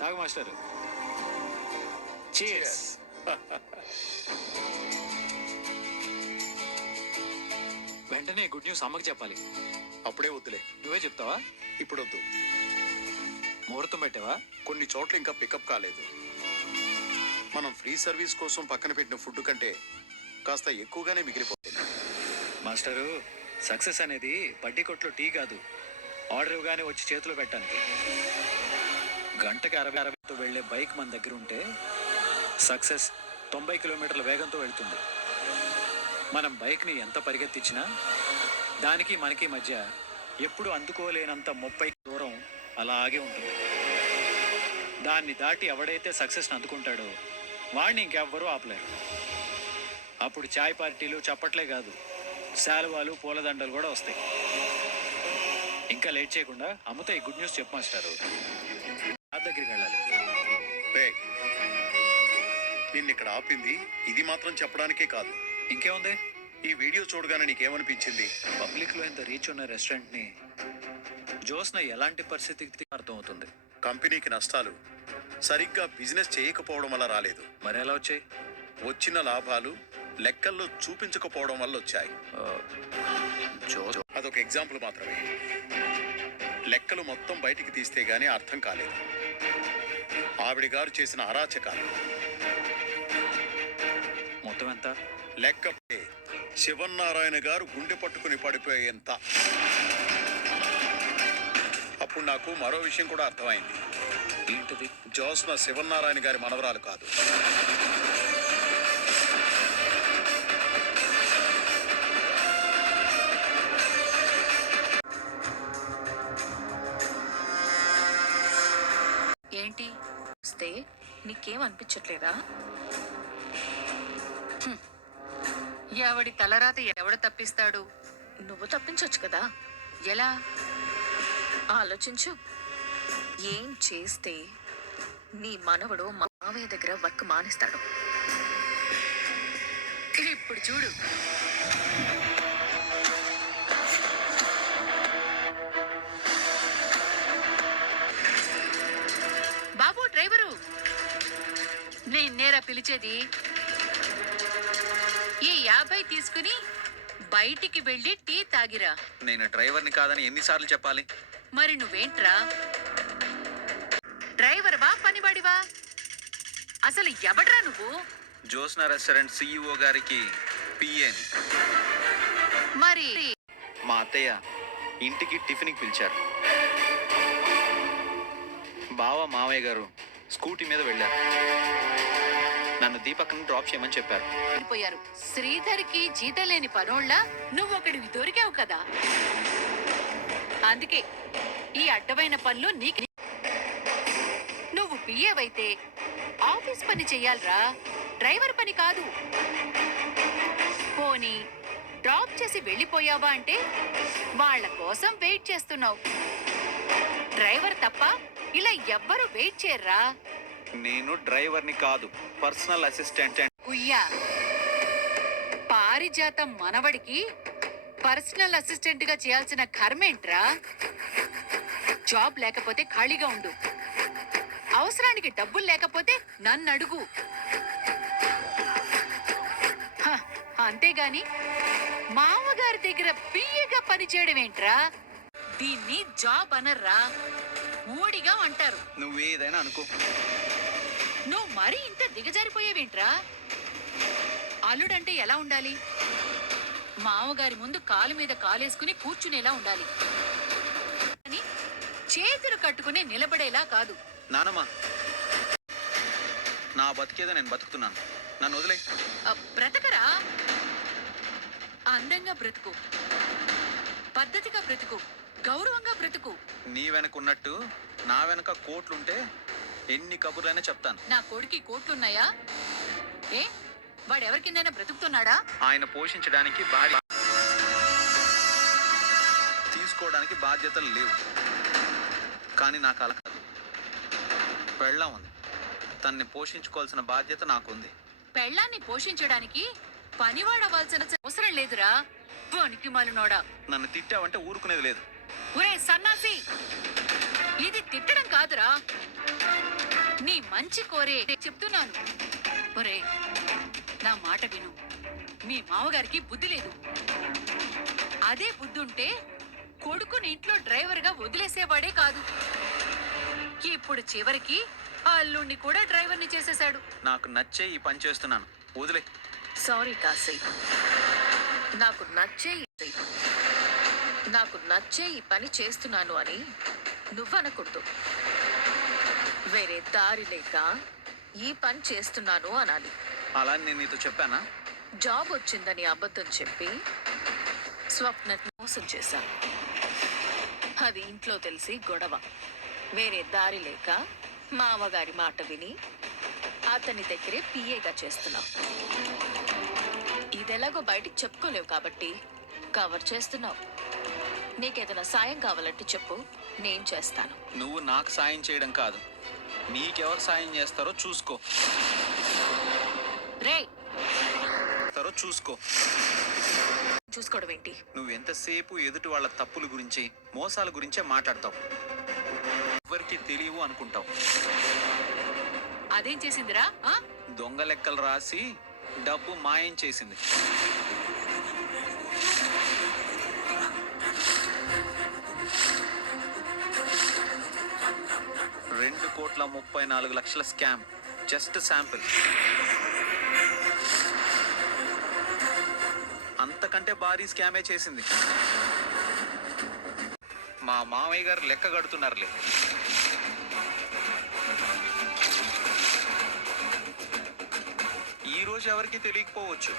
తాగు master. Cheers. వెంటనే good news అమ్మకి చెప్పాలి. అప్పుడే వద్దులే, నువ్వే చెప్తావా? ఇప్పుడు వద్దు. ముహూర్తం పెట్టావా? కొన్ని చోట్ల ఇంకా పికప్ కాలేదు. మనం ఫ్రీ సర్వీస్ కోసం పక్కన పెట్టిన ఫుడ్ కంటే కాస్త ఎక్కువగానే మిగిలిపోతుంది. మాస్టరు, సక్సెస్ అనేది బడ్డీ కొట్లో టీ కాదు, ఆర్డర్ ఇవ్వగానే వచ్చి చేతిలో పెట్టడానికి. గంటకి 60-60తో వెళ్లే బైక్ మన దగ్గర ఉంటే సక్సెస్ 90 కిలోమీటర్ల వేగంతో వెళ్తుంది. మనం బైక్ని ఎంత పరిగెత్తించినా దానికి మనకి మధ్య ఎప్పుడు అందుకోలేనంత 30 దూరం అలాగే ఉంటుంది. దాన్ని దాటి ఎవడైతే సక్సెస్ని అందుకుంటాడో వాడిని ఇంకెవ్వరూ ఆపలేరు. అప్పుడు చాయ్ పార్టీలు చప్పట్లే కాదు, శాలువాలు పూలదండలు కూడా వస్తాయి. ఇంకా లేట్ చేయకుండా అమ్మతో ఈ గుడ్ న్యూస్ చెప్పు మాస్టారు. నా దగ్గరికి వెళ్ళాలి. నిన్ను ఇక్కడ ఆపింది ఇది మాత్రం చెప్పడానికే కాదు. ఇంకేముంది? ఈ వీడియో చూడగానే నీకేమనిపించింది? పబ్లిక్ లో ఇంత రీచ్ ఉన్న రెస్టారెంట్ ని జోస్న ఎలాంటి పరిస్థితికి అర్థమవుతుంది. కంపెనీకి నష్టాలు సరిగ్గా బిజినెస్ చేయకపోవడం వల్ల రాలేదు. మరి ఎలా వచ్చాయి? వచ్చిన లాభాలు లెక్కల్లో చూపించకపోవడం వల్ల వచ్చాయి. అదొక ఎగ్జాంపుల్ మాత్రమే. లెక్కలు మొత్తం బయటికి తీస్తే గానీ అర్థం కాలేదు. ఆవిడ గారు చేసిన అరాచకాలు మొత్తం ఎంత? లెక్కపై శివన్నారాయణ గారు గుండె పట్టుకుని పడిపోయేంత. అప్పుడు నాకు మరో విషయం కూడా అర్థమైంది. ఏంటిది? జోస్న శివన్నారాయణ గారి మనవరాలు కాదు. ఏంటి వస్తే నీకేం అనిపించట్లేదా? ఎవడి తలరాత ఎవడు తప్పిస్తాడు? నువ్వు తప్పించొచ్చు కదా. ఎలా? ఆలోచించు. ఏం చేస్తే నీ మనవడు మావయ్య దగ్గర వర్క్ మానేస్తాడు? ఇప్పుడు చూడు. బాబు డ్రైవరు, నేనేరా పిలిచేది. ఈ 50 తీసుకుని బయటికి వెళ్ళి టీ తాగిరా. నేను డ్రైవర్ని కాదని ఎన్నిసార్లు చెప్పాలి? మరి నువ్వేంట్రా? డ్రైవర్వా పనివాడివా? అసలు ఎవడ్రా నువ్వు? జోస్నా రెస్టారెంట్ CEO గారికి పిఏని. మరి మా అత్తయ్య ఇంటికి టిఫిన్కి పిలిచారు. బావ మావయ్య గారు స్కూటీ మీద వెళ్ళారు. నన్ను దీపక్ని డ్రాప్ చేయమని చెప్పారు. వెళ్ళిపోయారు. శ్రీధర్కి జీతం లేని పనోళ్ళ నువ్వొకడివి దొరికావు కదా. అందుకే ఈ అడ్డమైన పనులు నీకు. నువ్వు పిఏవైతే ఆఫీస్ పని చెయ్యాలరా, డ్రైవర్ పని కాదు. పోనీ డ్రాప్ చేసి వెళ్ళిపోయావా అంటే వాళ్ళ కోసం వెయిట్ చేస్తున్నావు. డ్రైవర్ తప్ప ఇలా ఎవ్వరు వెయిట్ చేయర్రా. నేను డ్రైవర్ని కాదు, పర్సనల్ అసిస్టెంట్. ఉయ్యా, పారిజాతం మనవడికి పర్సనల్ అసిస్టెంట్ గా చేయాల్సిన కర్మేంట్రా? జాబ్ లేకపోతే ఖాళీగా ఉండు. అవసరానికి డబ్బులు లేకపోతే నన్ను అడుగు. అంతేగాని మామగారి దగ్గర పియ్యగా పనిచేయడం ఏంట్రా? దీన్ని జాబ్ అనర్రా, ఊడిగా అంటారు. నువ్వేదైనా అనుకో. నువ్వు మరీ ఇంత దిగజారిపోయేవేంట్రా? అల్లుడంటే ఎలా ఉండాలి? మామగారి ముందు కాలు మీద కాలేసుకుని కూర్చునేలా ఉండాలి, అని చేతులు కట్టుకుని నిలబడేలా కాదు. నానమ్మా, నా బతికేదో నేను బతుకుతున్నాను, నన్ను వదిలే. బ్రతకరా, అందంగా బ్రతుకు, పద్ధతిగా బ్రతుకు, గౌరవంగా బ్రతుకు. నీ వెనక ఉన్నట్టు నా వెనక కోట్లుంటే ఎన్ని కబుర్లైనా చెప్తాను. నా కొడుకి కోట్లున్నాయా? ఏ, వాడెవరి కిందైనా బ్రతుకుతున్నాడా? ఆయన పోషించడానికి భార్య, తీసుకోవడానికి బాధ్యతలు లేవు. కానీ నాకు అలా కాదు. పెళ్ళాం ఉంది, తన్ని పోషించుకోవాల్సిన బాధ్యత నాకుంది. పెళ్ళాన్ని పోషించడానికి పనివాడవలసిన అవసరం లేదురా, వానికి మాలినోడా. నన్ను తిట్టావంటే ఊరుకునేది లేదు. ఒరే సన్నాసి, ఇది తిట్టడం కాదురా. నీ మంచి కోరే చెప్తున్నాను. ఒరే, నా మాట విను. మీ మామగారికి బుద్ధి లేదు. అదే బుద్ధి ఉంటే కొడుకుని ఇంట్లో డ్రైవర్గా వదిలేసేవాడే కాదు. ఇప్పుడు చివరికి ఆ అల్లుణ్ణి కూడా డ్రైవర్ని చేసేశాడు. నాకు నచ్చే ఈ పని చేస్తున్నాను, వదిలే. సారీ కాశీ, నాకు నచ్చే ఈ పని చేస్తున్నాను అని నువ్వనకూడదు. వేరే దారి లేక ఈ పని చేస్తున్నాను అనాలి. అలా నేను నీతో చెప్పానా? జాబ్ వచ్చిందని అబద్ధం చెప్పి స్వప్నని మోసం చేశాను. అది ఇంట్లో తెలిసి గొడవ. వేరే దారి లేక మామగారి మాట విని అతని దగ్గరే పిఏగా చేస్తున్నావు. ఇదెలాగో బయటికి చెప్పుకోలేవు కాబట్టి కవర్ చేస్తున్నావు. నీకేదైనా సాయం కావాలంటే చెప్పు, నేను చేస్తాను. నువ్వు నాకు సాయం చేయడం కాదు, నీకెవరు సాయం చేస్తారో చూసుకో. రేయ్, చూసుకో. చూసుకోవడం ఏంటి? నువ్వు ఎంతసేపు ఎదుటి వాళ్ళ తప్పుల గురించి, మోసాల గురించే మాట్లాడతావు. ఎవరికి తెలియవు అనుకుంటావు. అదేం చేసిందిరా? దొంగ లెక్కలు రాసి డబ్బు మాయం చేసింది. $2,34,00,000 స్కామ్. Just sample. అంతకంటే భారీ స్కామే చేసింది. మా మామయ్య గారు లెక్క కడుతున్నారులే. ఈ రోజు ఎవరికి తెలియకపోవచ్చు,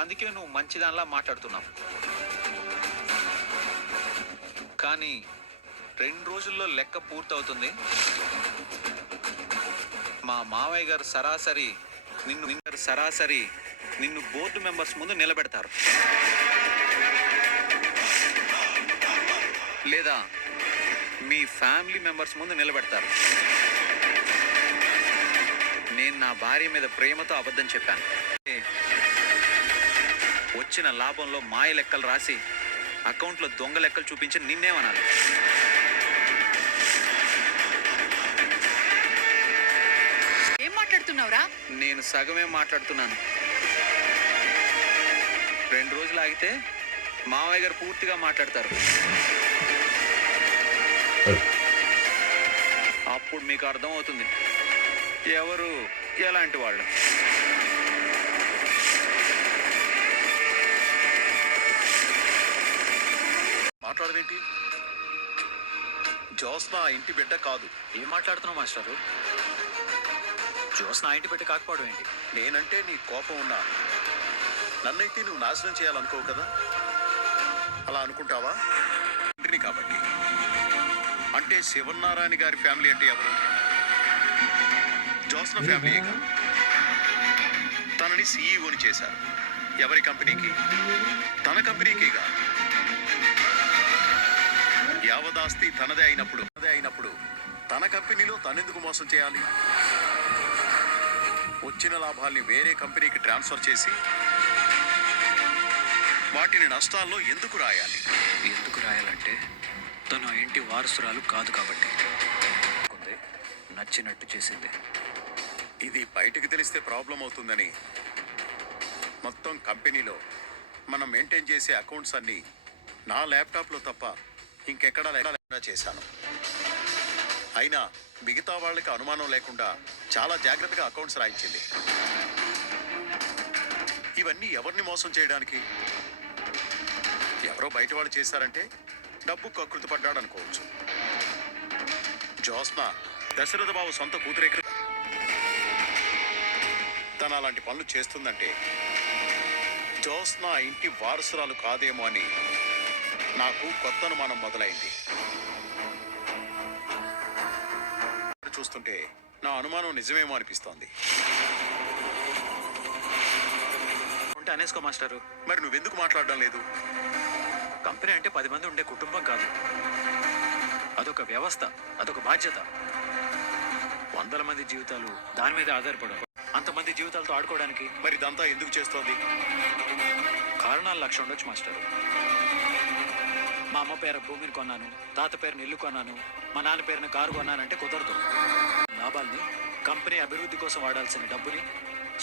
అందుకే నువ్వు మంచిదానిలా మాట్లాడుతున్నావు. కానీ 2 రోజుల్లో లెక్క పూర్తవుతుంది. మా మామయ్య గారు సరాసరి నిన్ను బోర్డు మెంబర్స్ ముందు నిలబెడతారు, లేదా మీ ఫ్యామిలీ మెంబర్స్ ముందు నిలబెడతారు. నేను నా భార్య మీద ప్రేమతో అబద్ధం చెప్పాను. వచ్చిన లాభంలో మాయ లెక్కలు రాసి అకౌంట్లో దొంగ లెక్కలు చూపించి నిన్నేమనాలి? ఏం మాట్లాడుతున్నావురా? నేను సగమే మాట్లాడుతున్నాను. 2 రోజులు ఆగితే మావయ్య గారు పూర్తిగా మాట్లాడతారు. అప్పుడు మీకు అర్థం అవుతుంది ఎవరు ఎలాంటి వాళ్ళు. మాట్లాడదేంటి? జోస్న ఇంటి బిడ్డ కాదు. ఏం మాట్లాడుతున్నావు మాస్టారు? జోస్ నా ఇంటి పెట్టి కాకపోవడం ఏంటి? నేనంటే నీ కోపం ఉన్నా నన్నైతే నువ్వు నాశనం చేయాలనుకోవు కదా. అలా అనుకుంటావా? ఇంటిని కాబట్టి. అంటే శివనారాయణ గారి ఫ్యామిలీ అంటే ఎవరు? జోస్న ఫ్యామిలీగా. తనని సీఈఓని చేశారు. ఎవరి కంపెనీకి? తన కంపెనీకిగా. యావదాస్తి తనదే అయినప్పుడు తన కంపెనీలో తనెందుకు మోసం చేయాలి? వచ్చిన లాభాల్ని వేరే కంపెనీకి ట్రాన్స్ఫర్ చేసి వాటిని నష్టాల్లో ఎందుకు రాయాలి? ఎందుకు రాయాలంటే తను ఆ ఇంటి వారసురాలు కాదు కాబట్టి. నచ్చినట్టు చేసింది. ఇది బయటికి తెలిస్తే ప్రాబ్లం అవుతుందని మొత్తం కంపెనీలో మనం మెయింటైన్ చేసే అకౌంట్స్ అన్నీ నా ల్యాప్టాప్లో తప్ప ఇంకెక్కడా లేకుండా చేశాను. అయినా మిగతా వాళ్ళకి అనుమానం లేకుండా చాలా జాగ్రత్తగా అకౌంట్స్ రాయించింది. ఇవన్నీ ఎవరిని మోసం చేయడానికి? ఎవరో బయట వాళ్ళు చేశారంటే డబ్బు కకృతి పడ్డాడు అనుకోవచ్చు. జోస్న దశరథ బాబు సొంత కూతురే కదా. తను అలాంటి పనులు చేస్తుందంటే జోస్న ఇంటి వారసురాలు కాదేమో అని నాకు కొత్త అనుమానం మొదలైంది. చూస్తుంటే నా అనుమానం నిజమేమో అనిపిస్తోంది. ఉంటే అనేసుకో మాస్టారు. మరి నువ్వెందుకు మాట్లాడడం లేదు? కంపెనీ అంటే 10 మంది ఉండే కుటుంబం కాదు. అదొక వ్యవస్థ, అదొక బాధ్యత. 100 మంది జీవితాలు దాని మీద ఆధారపడవు. అంతమంది జీవితాలతో ఆడుకోవడానికి మరి ఇదంతా ఎందుకు చేస్తోంది? కారణాలు 1,00,000 ఉండొచ్చు మాస్టారు. మా అమ్మ పేరు భూమిని కొన్నాను, తాత పేరుని ఇల్లు కొన్నాను, మా నాన్న పేరుని కారు కొన్నానంటే కుదరదు. లాభాల్ని కంపెనీ అభివృద్ధి కోసం వాడాల్సిన డబ్బుని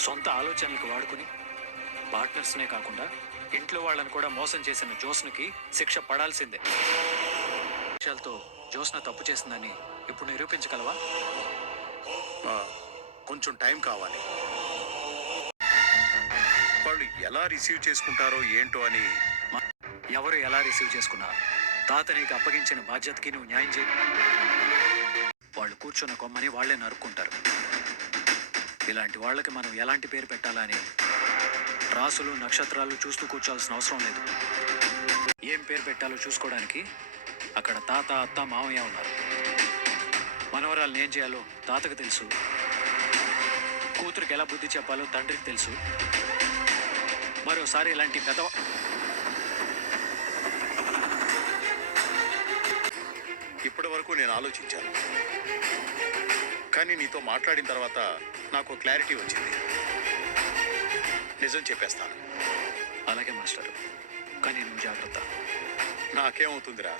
సొంత ఆలోచనలకు వాడుకుని పార్ట్నర్స్నే కాకుండా ఇంట్లో వాళ్ళని కూడా మోసం చేసిన జోస్నకి శిక్ష పడాల్సిందే. విషయాలతో జోస్న తప్పు చేసిందని ఇప్పుడు నిరూపించగలవా? కొంచెం టైం కావాలి. వాళ్ళు ఎలా రిసీవ్ చేసుకుంటారో ఏంటో అని. ఎవరు ఎలా రిసీవ్ చేసుకున్నా తాత నీకు అప్పగించిన బాధ్యతకి నువ్వు న్యాయం చేయి. వాళ్ళు కూర్చున్న కొమ్మని వాళ్లే నరుక్కుంటారు. ఇలాంటి వాళ్ళకి మనం ఎలాంటి పేరు పెట్టాలా అని రాసులు నక్షత్రాలు చూస్తూ కూర్చోాల్సిన అవసరం లేదు. ఏం పేరు పెట్టాలో చూసుకోవడానికి అక్కడ తాత అత్త మావయ్య ఉన్నారు. మనవరాలను ఏం చేయాలో తాతకు తెలుసు. కూతురికి ఎలా బుద్ధి చెప్పాలో తండ్రికి తెలుసు. మరోసారి ఇలాంటి ఇప్పటి వరకు నేను ఆలోచించాను, కానీ నీతో మాట్లాడిన తర్వాత నాకు క్లారిటీ వచ్చింది. నిజం చెప్పేస్తాను. అలాగే మాస్టర్, కానీ నువ్వు జాగ్రత్త. నాకేమవుతుందిరా?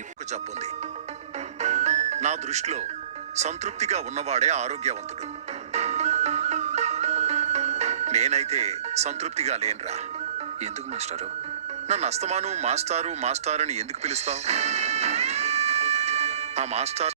ఇప్పుడు జబ్బుంది. నా దృష్టిలో సంతృప్తిగా ఉన్నవాడే ఆరోగ్యవంతుడు. నేనైతే సంతృప్తిగా లేనురా. ఎందుకు మాస్టరు? నన్ను అస్తమాను మాస్టారు మాస్టారు అని ఎందుకు పిలుస్తావు? ఆ మాస్టర్